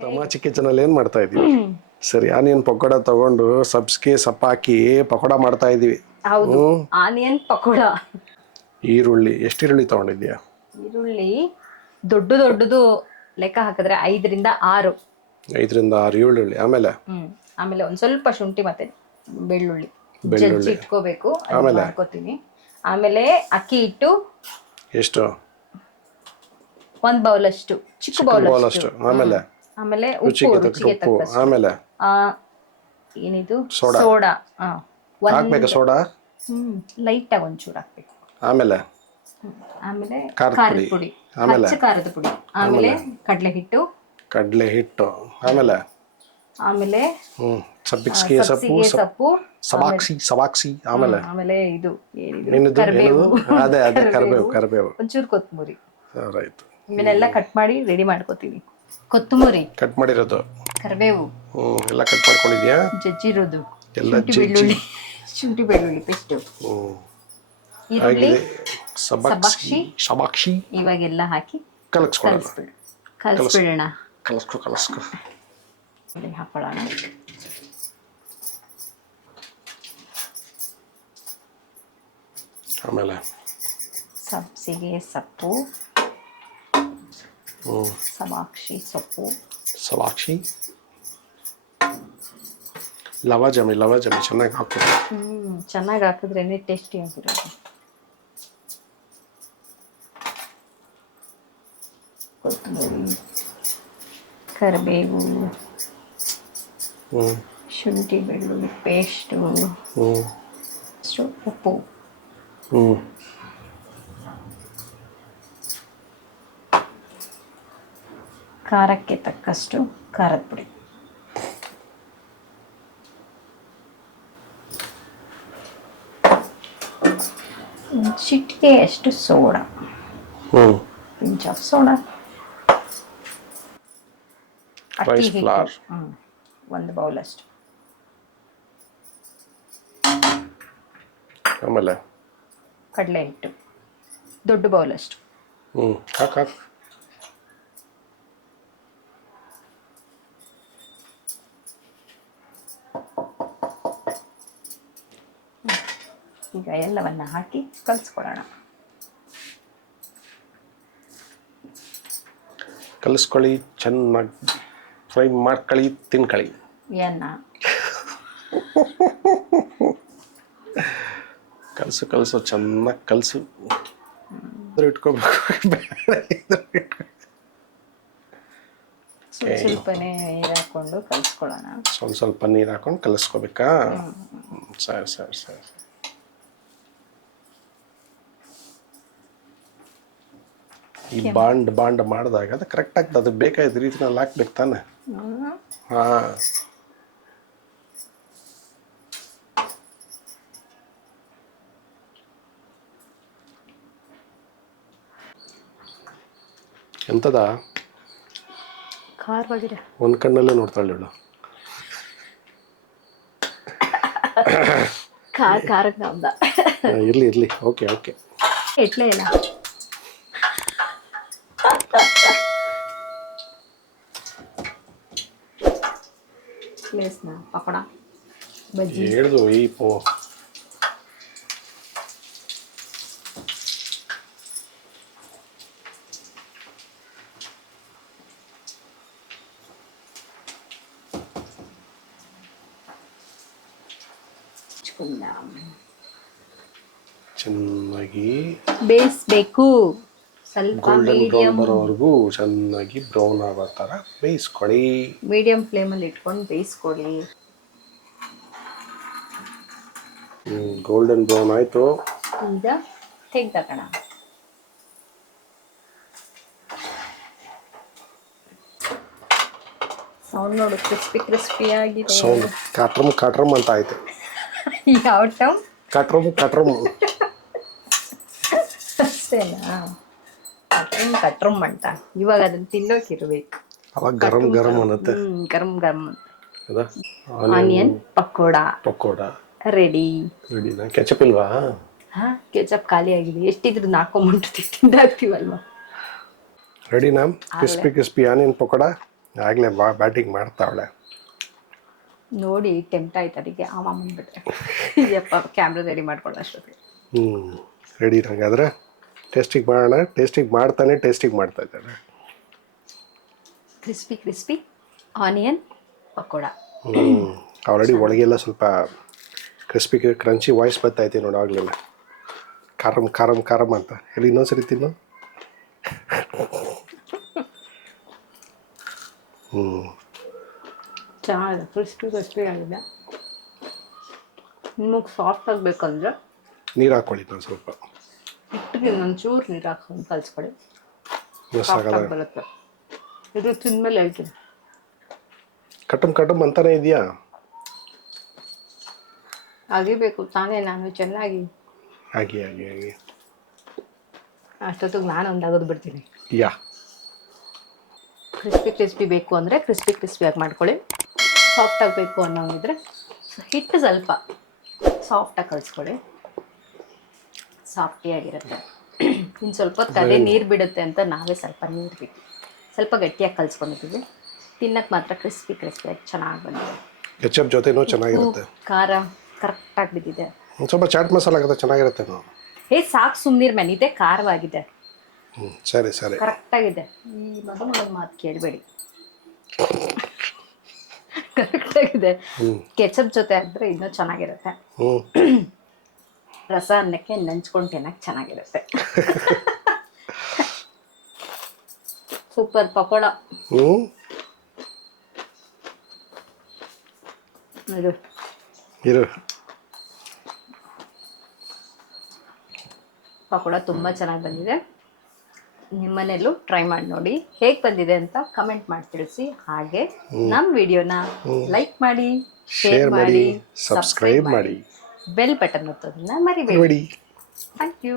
ಇವತ್ತಮ್ಮ ಚಿಕ್ಕ ಕಿಚನಲ್ಲಿ ಏನು ಮಾಡ್ತಾ ಇದೀವಿ? ಸರಿ, ಆನಿಯನ್ ಪಕೋಡ ತಗೊಂಡು ಸಬ್ಸ್ಗೆ ಸೊಪ್ಪು ಹಾಕಿ ಪಕೋಡ ಮಾಡ್ತಾ ಇದೀವಿ. ಹೌದು, ಆನಿಯನ್ ಪಕೋಡ. ಈರುಳ್ಳಿ ಎಷ್ಟು ಈರುಳ್ಳಿ ತಗೊಂಡಿದ್ಯಾ? ಈರುಳ್ಳಿ ದೊಡ್ಡದು ಲೆಕ್ಕ ಹಾಕಿದ್ರೆ 5ರಿಂದ 6. 5ರಿಂದ 6 ಈರುಳ್ಳಿ. ಆಮೇಲೆ ಆಮೇಲೆ ಒಂದ್ ಸ್ವಲ್ಪ ಶುಂಠಿ ಮತ್ತೆ ಬೆಳ್ಳುಳ್ಳಿ ಜಜ್ಜಿ ಇಟ್ಕೋಬೇಕು. ಆಮೇಲೆ ಮಾಡ್ಕೋತೀನಿ. ಆಮೇಲೆ ಅಕ್ಕಿ ಹಿಟ್ಟು ಎಷ್ಟು? 1 ಬೌಲ್ ಅಷ್ಟು, ಚಿಕ್ಕ ಬೌಲ್ ಅಷ್ಟು. ಆಮೇಲೆ ಉಪ್ಪು ರುಚಿಗೆ ತಕ್ಕಷ್ಟು. ಆಮೇಲೆ ಏನಿದು ಸೋಡಾ. ಹಾಕ್ಬೇಕಾ ಸೋಡಾ? ಲೈಟ್ ಆಗಿ ಒಂಚೂರು ಹಾಕ್ಬೇಕು. ಆಮೇಲೆ ಖಾರದ ಪುಡಿ, ಹಚ್ಚ ಖಾರದ ಪುಡಿ. ಆಮೇಲೆ ಕಡಲೆ ಹಿಟ್ಟು. ಆಮೇಲೆ ಸಬ್ಸಿಗೆ ಸೊಪ್ಪು, ಸಬಾಕ್ಸಿ. ಆಮೇಲೆ ಇದು ಅದೇ ಕರಿಬೇವು, ಒಂಚೂರು ಕೊತ್ತಂಬರಿ. ರೈಟ್. ಇವನ್ನೆಲ್ಲ ಕಟ್ ಮಾಡಿ ರೆಡಿ ಮಾಡ್ಕೋತೀನಿ. ಕೊತ್ತಂಬರಿ ಕಟ್ ಮಾಡಿರೋದು, ಕರಿಬೇವು ಎಲ್ಲ ಕಟ್ ಮಾಡ್ಕೊಂಡಿದ್ಯಾ? ಜಜ್ಜಿರೋದು, ಎಲ್ಲ ಶುಂಠಿ ಬೆಳ್ಳುಳ್ಳಿ ಪೇಸ್ಟ್, ಈರುಳ್ಳಿ, ಸಬಾಕ್ಷಿ ಇವಾಗೆಲ್ಲ ಹಾಕಿ ಕಲಿಸ್ಬಿಡೋಣ. ಕಲಸ್ಕೊ ಹಾಕೊಳ್ಳೋಣ. ಆಮೇಲೆ ಸಬ್ಸಿಗೆ ಸೊಪ್ಪು, ಸಬಾಕ್ಷಿ ಸೊಪ್ಪು, ಲವಾಜಮಿ ಚೆನ್ನಾಗಿ ಹಾಕ್ಬೇಕು. ಚೆನ್ನಾಗಿ ಹಾಕಿದ್ರೇನೆ ಟೇಸ್ಟಿ ಆಗಿರೋದು. ಕೊತ್ತಂಬರಿ, ಕರಿಬೇವು, ಶುಂಠಿ ಬೆಳ್ಳುಳ್ಳಿ ಪೇಸ್ಟು, ಉಪ್ಪು, ಖಾರಕ್ಕೆ ತಕ್ಕಷ್ಟು ಖಾರದ ಪುಡಿ, ಚಿಟಿಕೆ ಅಷ್ಟು ಸೋಡಾ, ಪಿಂಚ್ ಆಫ್ ಸೋಡಾ, ಅಕ್ಕಿ ಹಿಟ್ಟು 1 ಬೌಲ್ ಅಷ್ಟು. ಆಮೇಲೆ ಕಡಲೆ ಹಿಟ್ಟು ದೊಡ್ಡ ಬೌಲ್ ಅಷ್ಟು. ಹಾಕ್ ಈಗ ಎಲ್ಲವನ್ನ ಹಾಕಿ ಕಲಿಸ್ಕೊಳ್ಳೋಣ. ಕಲಿಸ್ಕೊಳ್ಳಿ, ಚೆನ್ನಾಗಿ ಫ್ರೈ ಮಾಡ್ಕೊಳ್ಳಿ, ತಿನ್ಕೊಳ್ಳಿ. ಕಲಸು ಚೆನ್ನಾಗಿ ಕಲಸು. ಇಟ್ಕೋಬೇಕು. ಸ್ವಲ್ಪನೇ ನೀರು ಹಾಕೊಂಡು ಕಲಿಸ್ಕೊಳ್ಳೋಣ. ಸ್ವಲ್ಪ ನೀರು ಹಾಕೊಂಡು ಕಲಿಸ್ಕೋಬೇಕಾ? ಸರಿ. ಈ ಬಾಂಡ್ ಮಾಡಿದಾಗ ಅದು ಕರೆಕ್ಟ್ ಆಗ್ತದೆ. ಅದು ಬೇಕಾದ ರೀತಿನಲ್ಲಿ ಹಾಕ್ಬೇಕು ತಾನೆ? ಎಂತದ ಖಾರವಾಗಿದೆ. ಒಂದು ಕಣ್ಣಲ್ಲೇ ನೋಡ್ತಾಳೆ ಇವಳು. ಖಾರಕ್ಕೆ ನಮ್ದ ಇರ್ಲಿ. ಓಕೆ ಎಟ್ಲೇ ಇಲ್ಲ. ಪಕೋಡ ಬಜ್ಜಿ ಹೇಳ್ದು ಈ ಚೆನ್ನಾಗಿ ಬೇಯಿಸ್ಬೇಕು. ಸ್ವಲ್ಪ ಮೀಡಿಯಂ ಬರೋವರೆಗೂ ಚೆನ್ನಾಗಿ ಬ್ರೌನ್ ಆಗೋ ಥರ ಬೇಯಿಸ್ಕೊಳ್ಳಿ. ಮೀಡಿಯಂ ಫ್ಲೇಮಲ್ಲಿ ಇಟ್ಕೊಂಡು ಬೇಯಿಸ್ಕೊಳ್ಳಿ. ಗೋಲ್ಡನ್ ಬ್ರೌನ್ ಆಯಿತು. ಈಗ ತೆಗ್ದಾಕೋಣ. ಸೌಂಡ್ ನೋಡು, ಕ್ರಿಸ್ಪಿ ಆಗಿದೆ. ಸೌಂಡ್ ಕಾಟ್ರಮ್ ಅಂತ ಆಯ್ತು. ಯಾವ ಟಮ್? ಕಾಟ್ರಮ್ ಅಷ್ಟೇನಾ? ಕಟ್ರಮ್ ಅಂತ. ಇವಾಗ ಅದನ್ನ ತಿನ್ನೋಕಿರ್ಬೇಕು. ಅವಾಗ ಗರಂ ಅನ್ನತ್ತೆ. ಗರಂ ಆನಿಯನ್ ಪಕೋಡ ರೆಡಿನಾ? ಕೆಚಪ್ ಇಲ್ವಾ? ಕೆಚಪ್ ಖಾಲಿ ಆಗಿದೆ. ಎಷ್ಟಿದ್ರು ನಾಕೊಂಬಿಟ್ಟು ತಿಂದಾಗ್ತೀವಲ್ವಾ. ರೆಡಿನಾ? ಕ್ರಿಸ್ಪಿ ಆನಿಯನ್ ಪಕೋಡ ಆಗಲೇ ಬ್ಯಾಟಿಂಗ್ ಮಾಡ್ತಾವಳೆ. ನೋಡಿ ಟೆಂಪ್ಟ್ ಆಯ್ತು ಅದಕ್ಕೆ ಆಮ ಬಂದ್ಬಿಟ್ರೆ ಯಪ್ಪ ಕ್ಯಾಮ್ರಾ ರೆಡಿ ಮಾಡ್ಕೊಳ್ಳೋ ಅಷ್ಟೊತ್ತಿಗೆ. ರೆಡಿ ಹಾಗಾದ್ರೆ ಟೇಸ್ಟಿಗೆ ಮಾಡೋಣ. ಟೇಸ್ಟಿಗೆ ಮಾಡ್ತಾ ಇದ್ದಾಳೆ. Crispy onion pakoda. ಆಲ್ರೆಡಿ ಒಳಗೆಲ್ಲ ಸ್ವಲ್ಪ ಕ್ರಿಸ್ಪಿ ಕ್ರಂಚಿ ವಾಯ್ಸ್ ಬರ್ತಾಯಿದೆ ನೋಡಿ ಆಗಲಿಲ್ಲ. ಖಾರಮ್ ಅಂತ ಹೇಳಿ ಇನ್ನೊಂದ್ಸರಿ ತಿನ್ನು. ಚೆನ್ನಾಗಿದೆ, ಕ್ರಿಸ್ಪಿ ಆಗಿದೆ. ನಿಮಗೆ ಸಾಫ್ಟ್ ಆಗಬೇಕಂದ್ರೆ ನೀರು ಹಾಕ್ಕೊಳ್ಳಿ ನಾನು ಸ್ವಲ್ಪ. ಹಿಟ್ಟಿಗೆ ಒಂಚೂರು ನೀರು ಹಾಕೊಂಡು ಕಲಿಸ್ಕೊಳ್ಳಿ, ಸಾಫ್ಟ್ ಸಾಕಾದ್ರೆ ಆಗಿ ಬರುತ್ತೆ. ಇದು ತಿಂದಮೇಲೆ ಹೇಳ್ತೀನಿ. ಕಟಮ್ ಅಂತಾನೆ ಇದೆಯಾ? ಅಗಿಬೇಕು ತಾನೇ, ನಾನು ಚೆನ್ನಾಗಿ ಹಾಗೆ ಅಷ್ಟೊತ್ತಿಗೆ ನಾನು ಒಂದಾಗೋದು ಬಿಡ್ತೀನಿ. ಯಾ ಕ್ರಿಸ್ಪಿ ಬೇಕು ಅಂದರೆ ಕ್ರಿಸ್ಪಿಯಾಗಿ ಮಾಡ್ಕೊಳ್ಳಿ. ಸಾಫ್ಟ್ ಆಗಬೇಕು ಅನ್ನೋಂಗಿದ್ರೆ ಹಿಟ್ಟು ಸ್ವಲ್ಪ ಸಾಫ್ಟಾಗಿ ಕಲಿಸ್ಕೊಳ್ಳಿ, ಸಾಫ್ಟಿಯಾಗಿರುತ್ತೆ. ಇನ್ನು ಸ್ವಲ್ಪ ಹೊತ್ತು ಅದೇ ನೀರು ಬಿಡುತ್ತೆ ಅಂತ ನಾವೇ ಸ್ವಲ್ಪ ನೀರು ಬಿಟ್ಟು ಸ್ವಲ್ಪ ಗಟ್ಟಿಯಾಗಿ ಕಲಿಸ್ಕೊಂಡಿದ್ದೀವಿ. ತಿನ್ನಕ್ಕೆ ಮಾತ್ರ ಕ್ರಿಸ್ಪಿಯಾಗಿ ಚೆನ್ನಾಗಿ ಬಂದಿದೆ. ಕೆಚಪ್ ಜೊತೆನೂ ಚೆನ್ನಾಗಿರುತ್ತೆ. ಖಾರ ಕರೆಕ್ಟಾಗಿ ಬಿದ್ದಿದೆ. ಒಂದು ಸ್ವಲ್ಪ ಚಾಟ್ ಮಸಾಲ ಹಾಕಿದ್ರೆ ಚೆನ್ನಾಗಿರುತ್ತೆ. ಸಾಕು ಸುಮ್ಮನಿರ್ ಮೆನಿದೆ, ಖಾರವಾಗಿದೆ. ಸರಿ ಕರೆಕ್ಟಾಗಿದೆ. ಈ ಮಗನ ಮಾತು ಕೇಳಬೇಡಿ, ಕರೆಕ್ಟಾಗಿದೆ. ಕೆಚಪ್ ಜೊತೆ ಆದರೆ ಇನ್ನೂ ಚೆನ್ನಾಗಿರುತ್ತೆ. ರಸ ಅನ್ನಕ್ಕೆ ನೆಂಚ್ಕೊಂಡು ತಿನ್ನಕ್ಕೆ ಚೆನ್ನಾಗಿರುತ್ತೆ. ಸೂಪರ್ ಪಕೋಡ. ಇರು ಪಕೋಡ ತುಂಬ ಚೆನ್ನಾಗಿ ಬಂದಿದೆ. ನಿಮ್ಮನೆಯಲ್ಲೂ ಟ್ರೈ ಮಾಡಿ ನೋಡಿ, ಹೇಗೆ ಬಂದಿದೆ ಅಂತ ಕಮೆಂಟ್ ಮಾಡಿ ತಿಳಿಸಿ. ಹಾಗೆ ನಮ್ಮ ವಿಡಿಯೋನ ಲೈಕ್ ಮಾಡಿ, ಶೇರ್ ಮಾಡಿ, ಸಬ್ಸ್ಕ್ರೈಬ್ ಮಾಡಿ, ಬೆಲ್ ಬಟನ್ ಒತ್ತೋದನ್ನ ಮರಿಬೇಡಿ. Thank you.